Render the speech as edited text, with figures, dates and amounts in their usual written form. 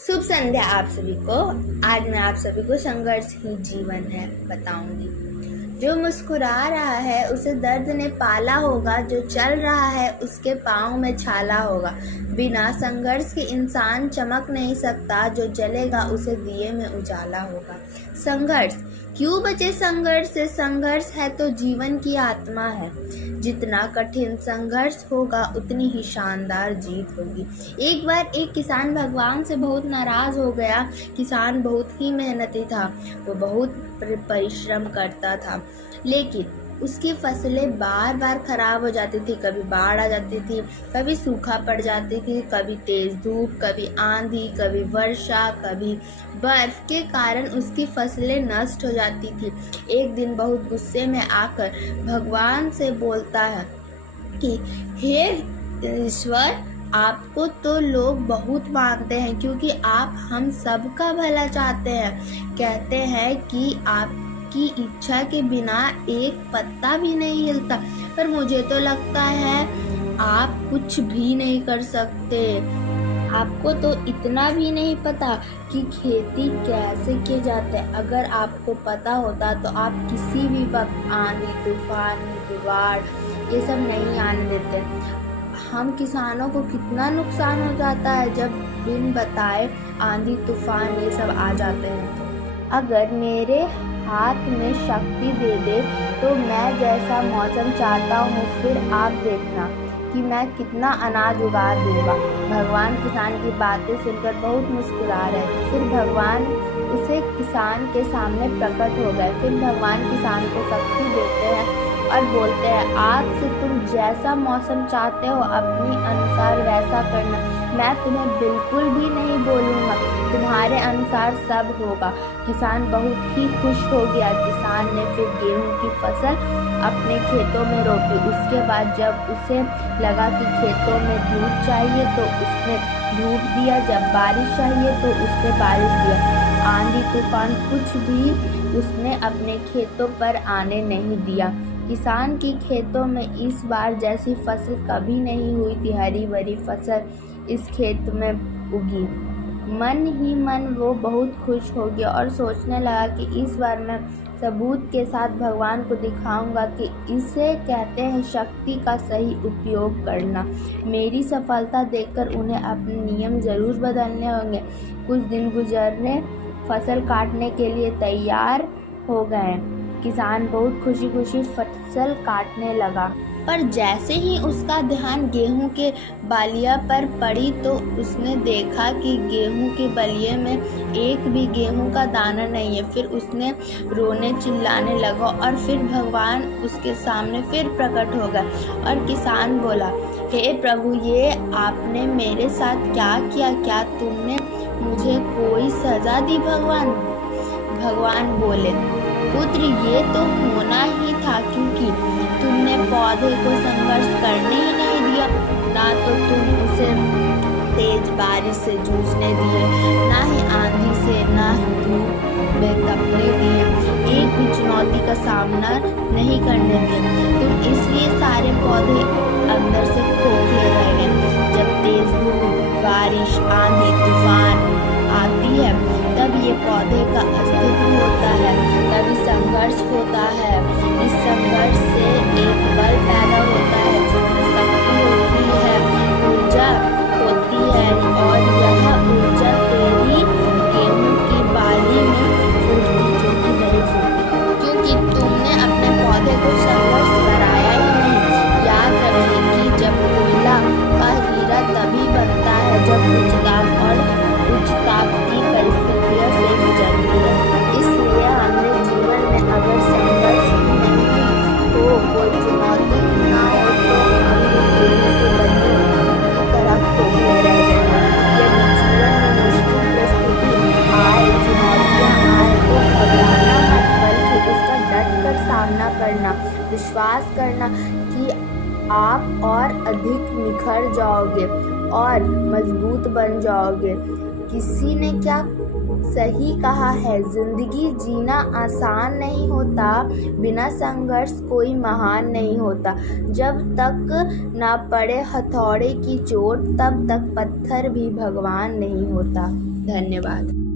शुभ संध्या आप सभी को। आज मैं आप सभी को संघर्ष ही जीवन है बताऊंगी। जो मुस्कुरा रहा है उसे दर्द ने पाला होगा, जो चल रहा है उसके पाँव में छाला होगा। बिना संघर्ष के इंसान चमक नहीं सकता, जो जलेगा उसे दिए में उजाला होगा। संघर्ष क्यों बचे संघर्ष से? संघर्ष है तो जीवन की आत्मा है। जितना कठिन संघर्ष होगा उतनी ही शानदार जीत होगी। एक बार एक किसान भगवान से बहुत नाराज हो गया। किसान बहुत ही मेहनती था, वो बहुत परिश्रम करता था, लेकिन उसकी फसलें बार बार खराब हो जाती थी। कभी बाढ़ आ जाती थी, कभी सूखा पड़ जाती थी, कभी तेज धूप, कभी आंधी, कभी वर्षा, कभी बर्फ के कारण उसकी फसलें नष्ट हो जाती थी। एक दिन बहुत गुस्से में आकर भगवान से बोलता है कि हे ईश्वर, आपको तो लोग बहुत मानते हैं क्योंकि आप हम सबका भला चाहते हैं। कहते हैं कि आपकी इच्छा के बिना एक पत्ता भी नहीं हिलता, पर मुझे तो लगता है आप कुछ भी नहीं कर सकते। आपको तो इतना भी नहीं पता कि खेती कैसे की जाते हैं। अगर आपको पता होता तो आप किसी भी वक्त आंधी, तूफान, बाढ़ ये सब नहीं आने देते। हम किसानों को कितना नुकसान हो जाता है जब बिन बताए आंधी, तूफान ये सब आ जाते हैं। तो अगर मेरे हाथ में शक्ति दे दे तो मैं जैसा मौसम चाहता हूँ, फिर आप देखना कि मैं कितना अनाज उगा दूंगा। भगवान किसान की बातें सुनकर बहुत मुस्कुरा रहे थे। फिर भगवान उसे किसान के सामने प्रकट हो गए। फिर भगवान किसान को शक्ति देते हैं और बोलते हैं, आज से तुम जैसा मौसम चाहते हो अपनी अनुसार वैसा करना। मैं तुम्हें बिल्कुल भी नहीं बोलूँगा, तुम्हारे अनुसार सब होगा। किसान बहुत ही खुश हो गया। किसान ने फिर गेहूं की फसल अपने खेतों में रोपी। उसके बाद जब उसे लगा कि खेतों में धूप चाहिए तो उसने धूप दिया, जब बारिश चाहिए तो उसने बारिश दिया। आंधी तूफान कुछ भी उसने अपने खेतों पर आने नहीं दिया। किसान की खेतों में इस बार जैसी फसल कभी नहीं हुई थी। हरी भरी फसल इस खेत में उगी। मन ही मन वो बहुत खुश हो गया और सोचने लगा कि इस बार मैं सबूत के साथ भगवान को दिखाऊंगा कि इसे कहते हैं शक्ति का सही उपयोग करना। मेरी सफलता देखकर उन्हें अपने नियम जरूर बदलने होंगे। कुछ दिन गुजरने फसल काटने के लिए तैयार हो गए। किसान बहुत खुशी खुशी फसल काटने लगा, पर जैसे ही उसका ध्यान गेहूं के बालिया पर पड़ी तो उसने देखा कि गेहूं के बलिये में एक भी गेहूं का दाना नहीं है। फिर उसने रोने चिल्लाने लगा और फिर भगवान उसके सामने फिर प्रकट हो गए और किसान बोला, हे प्रभु, ये आपने मेरे साथ क्या किया? क्या तुमने मुझे कोई सजा दी? भगवान बोले, पुत्र, ये तो होना ही था क्योंकि तुमने पौधे को संघर्ष करने ही नहीं दिया। ना तो तुम उसे तेज बारिश से जूझने दिए, ना ही आंधी से, ना ही धूप में तपने दिए, एक भी चुनौती का सामना नहीं करने दिए। तुम इसलिए सारे पौधे अंदर से खोखले रह गए। जब तेज धूप, बारिश, आंधी, तूफान आती है तब ये पौधे का अस्तित्व होता है, तभी संघर्ष होता है। इस संघर्ष से एक बल पैदा होता है जिसमें शक्ति होती है, ऊर्जा होती है और यह ऊर्जा तेरी गेहूं की बाली में फूटती जो कि नहीं फूटती, क्योंकि तुमने अपने पौधे को संघर्ष कराया ही नहीं। याद रखिए कि जब कोयला का हीरा तभी बनता है जब उच्च ताप की परिस्थितियों से गुजरती है। इसलिए हमने जीवन में अगर संघर्ष ही नहीं हो, कोई चुनौती ना हो तो हम गेहूं के बलिए की तरह खोखले रह जाएंगे। यदि जीवन में मुश्किल परिस्थिति आए, चुनौतियाँ आए तो घबराना मत, बल्कि उसका डट कर सामना करना, विश्वास करना कि आप और अधिक निखर जाओगे और मजबूत बन जाओगे। किसी ने क्या सही कहा है, जिंदगी जीना आसान नहीं होता, बिना संघर्ष कोई महान नहीं होता। जब तक ना पड़े हथौड़े की चोट तब तक पत्थर भी भगवान नहीं होता। धन्यवाद।